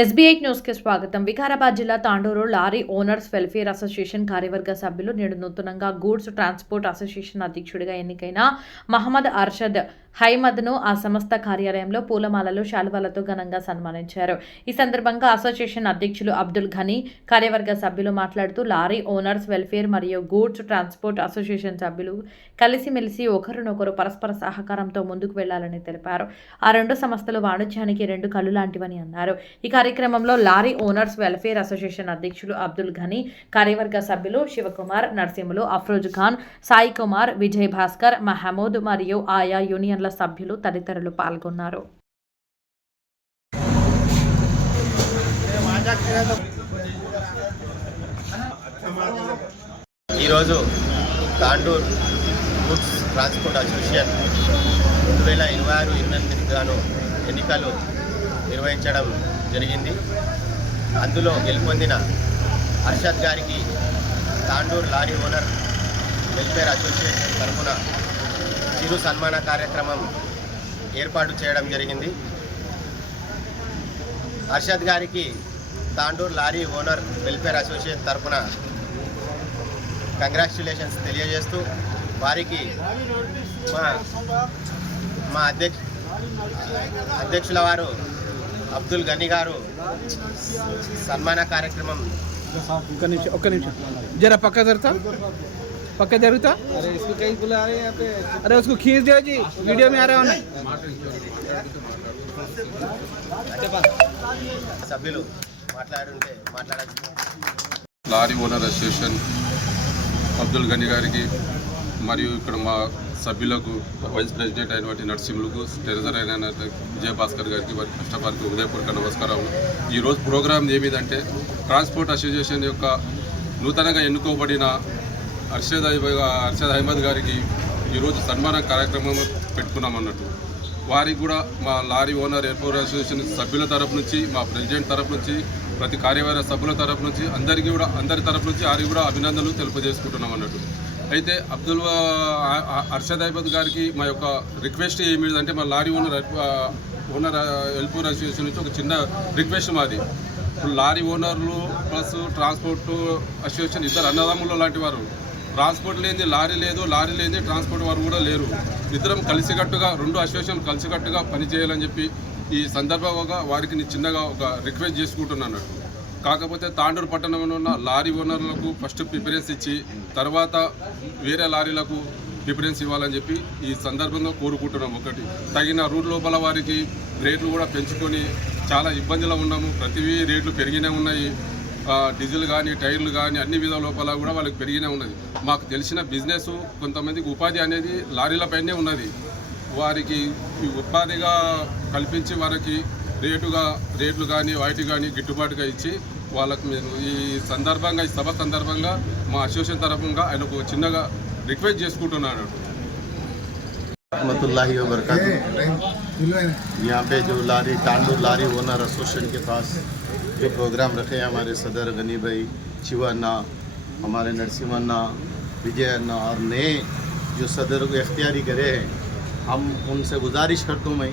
SBI news కి స్వాగతం. వికారాబాద్ జిల్లా Tandur lorry owners welfare association కార్యవర్గ సభ్యులు నేడు నూతనంగా గూడ్స్ ట్రాన్స్పోర్ట్ అసోసియేషన్ అధ్యక్షుడిగా ఎన్నికైన మహమ్మద్ అర్షద్ హైమద్ను ఆ సంస్థ కార్యాలయంలో పూలమాలలు శాలువాలతో ఘనంగా సన్మానించారు. ఈ సందర్భంగా అసోసియేషన్ అధ్యక్షులు అబ్దుల్ ఘనీ, కార్యవర్గ సభ్యులు మాట్లాడుతూ లారీ ఓనర్స్ వెల్ఫేర్ మరియు గూడ్స్ ట్రాన్స్పోర్ట్ అసోసియేషన్ సభ్యులు కలిసిమెలిసి ఒకరినొకరు పరస్పర సహకారంతో ముందుకు వెళ్లాలని తెలిపారు. ఆ రెండు సంస్థలు వాణిజ్యానికి రెండు కళ్ళు లాంటివని అన్నారు. ఈ కార్యక్రమంలో లారీ ఓనర్స్ వెల్ఫేర్ అసోసియేషన్ అధ్యక్షులు అబ్దుల్ ఘనీ, కార్యవర్గ సభ్యులు శివకుమార్, నర్సింహులు, అఫ్రోజ్ ఖాన్, సాయి కుమార్, విజయ్ భాస్కర్, మహమూద్ మరియు ఆయా యూనియన్ల సభ్యులు తదితరులు పాల్గొన్నారు. ఈరోజు తాండూర్ గూడ్స్ ట్రాన్స్పోర్ట్ అసోసియేషన్ 2026-28 గాను ఎన్నికలు నిర్వహించడం జరిగింది. అందులో గెలుపొందిన అర్షద్ గారికి Tandur lorry owner welfare association తరఫున చిరు సన్మాన కార్యక్రమం ఏర్పాటు చేయడం జరిగింది. అర్షద్ గారికి Tandur lorry owner welfare association తరఫున కంగ్రాచ్యులేషన్స్ తెలియజేస్తూ వారికి మా అధ్యక్షుల వారు అబ్దుల్ ఘనీ గారు సన్మాన కార్యక్రమం ఒక్క నిమిషం जरा पक्का जरूरता अरे इसको कहीं बुला रहे हैं यहाँ पे अरे उसको खींच दो जी वीडियो में आ रहा है సభ్యులు మాట్లాడారు. లారీ ఓనర్ అసోసియేషన్ అబ్దుల్ ఘనీ గారికి మరియు ఇక్కడ మా సభ్యులకు వైస్ ప్రెసిడెంట్ అయినటువంటి నర్సింహులకు, ట్రెజరర్ అయిన విజయ భాస్కర్ గారికి, వారి కష్టపరికి ఉదయపూర్వక నమస్కారం. ఈరోజు ప్రోగ్రాం ఏమిటంటే ట్రాన్స్పోర్ట్ అసోసియేషన్ యొక్క నూతనంగా ఎన్నుకోబడిన అర్షద్ అహ్మద్ గారికి ఈరోజు సన్మాన కార్యక్రమం పెట్టుకున్నామన్నట్టు. వారికి కూడా మా లారీ ఓనర్ వెల్ఫేర్ అసోసియేషన్ సభ్యుల తరపు నుంచి, మా ప్రెసిడెంట్ తరపు నుంచి, ప్రతి కార్యవర్గ సభ్యుల తరపు నుంచి అందరి తరపు నుంచి వారికి కూడా అభినందనలు తెలియజేసుకుంటున్నాం అన్నట్టు. అయితే అర్షద్ అహ్మద్ గారికి మా యొక్క రిక్వెస్ట్ ఏమిటంటే, మా లారీ ఓనర్ వెల్ఫేర్ అసోసియేషన్ నుంచి ఒక చిన్న రిక్వెస్ట్ మాది. ఇప్పుడు లారీ ఓనర్లు ప్లస్ ట్రాన్స్పోర్ట్ అసోసియేషన్ ఇద్దరు అన్నదమ్ములు లాంటి వారు. ట్రాన్స్పోర్ట్ లేనిది లారీ లేదు, లారీ లేనిది ట్రాన్స్పోర్ట్ వారు కూడా లేరు. ఇద్దరం కలిసికట్టుగా, రెండు అసోసియేషన్ కలిసికట్టుగా పనిచేయాలని చెప్పి ఈ సందర్భంగా వారికి చిన్నగా ఒక రిక్వెస్ట్ చేసుకుంటున్నాను. కాకపోతే తాండూరు పట్టణంలో ఉన్న లారీ ఓనర్లకు ఫస్ట్ ప్రిఫరెన్స్ ఇచ్చి తర్వాత వేరే లారీలకు ప్రిఫరెన్స్ ఇవ్వాలని చెప్పి ఈ సందర్భంగా కోరుకుంటున్నాం. ఒకటి తగిన రూట్ లోపల వారికి రేట్లు కూడా పెంచుకొని చాలా ఇబ్బందిలో ఉన్నాము. ప్రతివీ రేట్లు పెరిగినే ఉన్నాయి. డీజిల్ కానీ, టైర్లు కానీ అన్ని విధాల లోపల కూడా వాళ్ళకి పెరిగినే ఉన్నది. మాకు తెలిసిన బిజినెస్ కొంతమందికి ఉపాధి అనేది లారీలపైనే ఉన్నది. వారికి ఈ ఉపాధిగా కల్పించి వారికి రేట్లు కానీ వాటి కానీ గిట్టుబాటుగా ఇచ్చి వాళ్ళకు మేము ఈ సభ సందర్భంగా మా అసోసియేషన్ తరఫుగా ఆయనకు చిన్నగా రిక్వెస్ట్ చేసుకుంటున్నాను. रहमतुल्लाहि व बरकातहू। यहाँ पे जो तांडूर लारी ओनर एसोसिएशन के पास जो प्रोग्राम रखे हैं हमारे सदर गनी भाई, शिवा अन्ना, हमारे नरसिम्हा अन्ना, विजय अन्ना और नए जो सदर को इख्तियारी करे हैं, हम उनसे गुजारिश करता हूँ मैं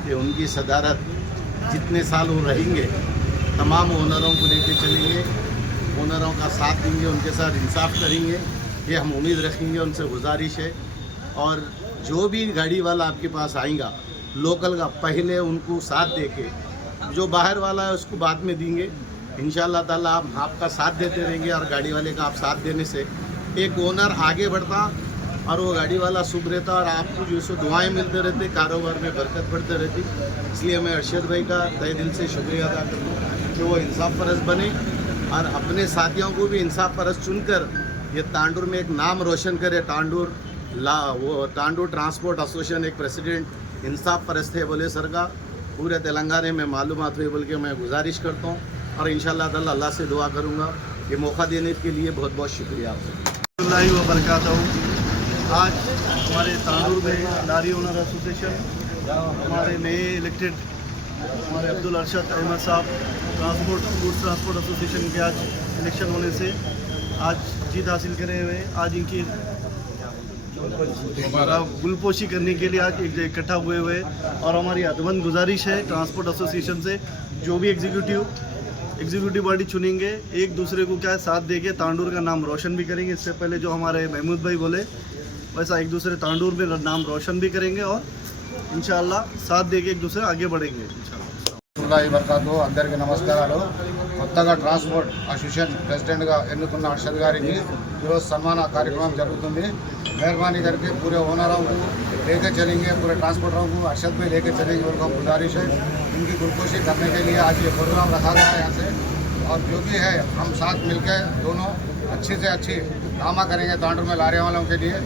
कि उनकी सदारत जितने साल वो रहेंगे तमाम ओनरों को लेके चलेंगे, ओनरों का साथ देंगे, उनके साथ इंसाफ करेंगे, ये हम उम्मीद रखेंगे। उनसे गुजारिश है और जो भी गाड़ी वाला आपके पास आएगा लोकल का पहले उनको साथ देके, जो बाहर वाला है उसको बाद में देंगे इंशाअल्लाह ताला। आप आपका साथ देते रहेंगे और गाड़ी वाले का आप साथ देने से एक ओनर आगे बढ़ता और वो गाड़ी वाला शुभ रहता और आपको जो सो दुआएं मिलते रहते, कारोबार में बरकत बढ़ते रहती। इसलिए मैं अरशद भाई का तहे दिल से शुक्रिया अदा करता हूँ कि वो इंसाफ परस्त बने और अपने साथियों को भी इंसाफ परस्त चुनकर ये तांडूर में एक नाम रोशन करे। तांडूर ट्रांसपोर्ट एसोसिएशन एक प्रेसिडेंट इंसाफ परस्त है बोले सर का पूरे तेलंगाना में मालूमात हुई, बोल के मैं गुजारिश करता हूँ और इंशाअल्लाह ताला अल्लाह से दुआ करूँगा। ये मौका देने के लिए बहुत बहुत शुक्रिया आपसे। आज हमारे तांडूर में लारी ओनर एसोसिएशन हमारे नए इलेक्टेड हमारे अब्दुल अरशद अहमद साहब गूड्स ट्रांसपोर्ट एसोसिएशन के आज इलेक्शन होने से आज जीत हासिल करे हुए आज इनकी गुलपोशी करने के लिए आज इकट्ठा हुए और हमारी अदबन गुजारिश है ट्रांसपोर्ट एसोसिएशन से, जो भी एग्जीक्यूटिव बॉडी चुनेंगे एक दूसरे को क्या है साथ देके तांडूर का नाम रोशन भी करेंगे। इससे पहले जो हमारे महमूद भाई बोले वैसा एक दूसरे तांडूर में नाम रोशन भी करेंगे और इंशाअल्लाह साथ देके एक दूसरे आगे बढ़ेंगे వరకాతు అందరికీ నమస్కారాలు. కొత్తగా ట్రాన్స్పోర్ట్ అసోసియేషన్ ప్రెసిడెంట్గా ఎన్నుకున్న అర్షద్ గారికి ఈరోజు సన్మాన కార్యక్రమం జరుగుతుంది. मेहरबानी करके पूरे ओनरों को लेके चलेंगे, पूरे ट्रांसपोर्टरों को अरशद में लेके चलेंगे। उनको गुजारिश है इनकी गुलकोशी करने के लिए आज ये प्रोग्राम रखा गया है यहाँ से, और जो भी है हम साथ मिलकर दोनों अच्छे से अच्छी कामा करेंगे तांडूर में लारे वालों के लिए।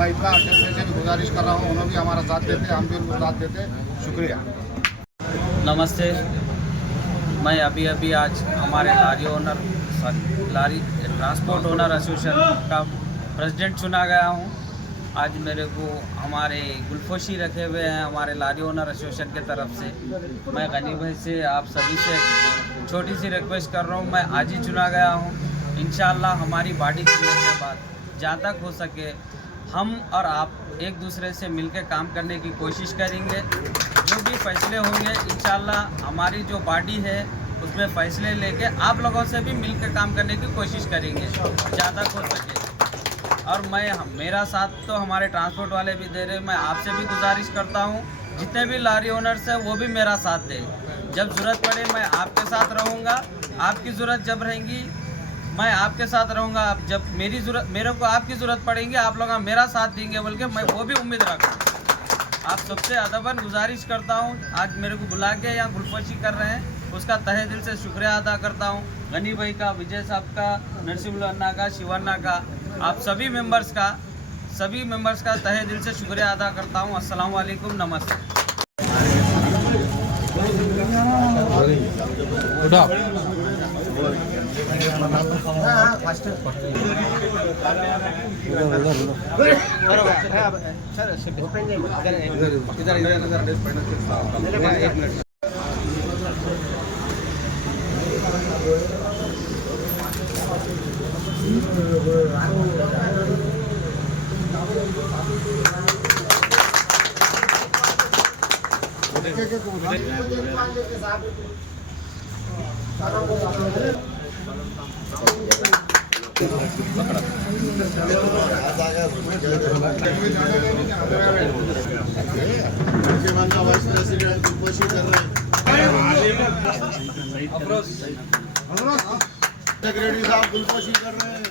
मैं इतना अरशद से भी गुजारिश कर रहा हूँ, उन्होंने भी हमारा साथ देते, हम भी उनको साथ देते। शुक्रिया। नमस्ते। मैं अभी आज हमारे लारी ट्रांसपोर्ट ओनर एसोसिएशन का प्रेसिडेंट चुना गया हूँ। आज मेरे को हमारे गुलफोशी रखे हुए हैं हमारे लारी ओनर एसोसिएशन की तरफ से। मैं गनी भाई से आप सभी से छोटी सी रिक्वेस्ट कर रहा हूँ, मैं आज ही चुना गया हूँ। इंशाल्लाह हमारी बॉडी खुलने के बाद जहाँ तक हो सके हम और आप एक दूसरे से मिलकर काम करने की कोशिश करेंगे। जो भी फैसले होंगे इंशाल्लाह हमारी जो बॉडी है उसमें फैसले लेके आप लोगों से भी मिलकर काम करने की कोशिश करेंगे जहाँ तक हो सके। और मेरा साथ तो हमारे ट्रांसपोर्ट वाले भी दे रहे हैं, मैं आपसे भी गुजारिश करता हूँ जितने भी लारी ओनर्स हैं वो भी मेरा साथ दें। जब ज़रूरत पड़े मैं आपके साथ रहूँगा, आपकी ज़रूरत जब रहेंगी मैं आपके साथ रहूँगा। आप जब मेरे को आपकी ज़रूरत पड़ेगी आप लोग मेरा साथ देंगे बोल के मैं वो भी उम्मीद रखता हूँ। आप सबसे अदबन गुजारिश करता हूँ, आज मेरे को बुला के यहाँ गुलफोशी कर रहे हैं उसका तहे दिल से शुक्रिया अदा करता हूँ। गनी भाई का, विजय साहब का, नरसिमुल्ला अन्ना का, शिवन्ना का, आप सभी मेंबर्स का तहे दिल से शुक्रिया अदा करता हूँ। अस्सलाम वालेकुम, नमस्ते। वाइस प्रेसिडेंट गुलपोशी कर रहे हैं, सेक्रेटरी साहब गुलपोशी कर रहे हैं।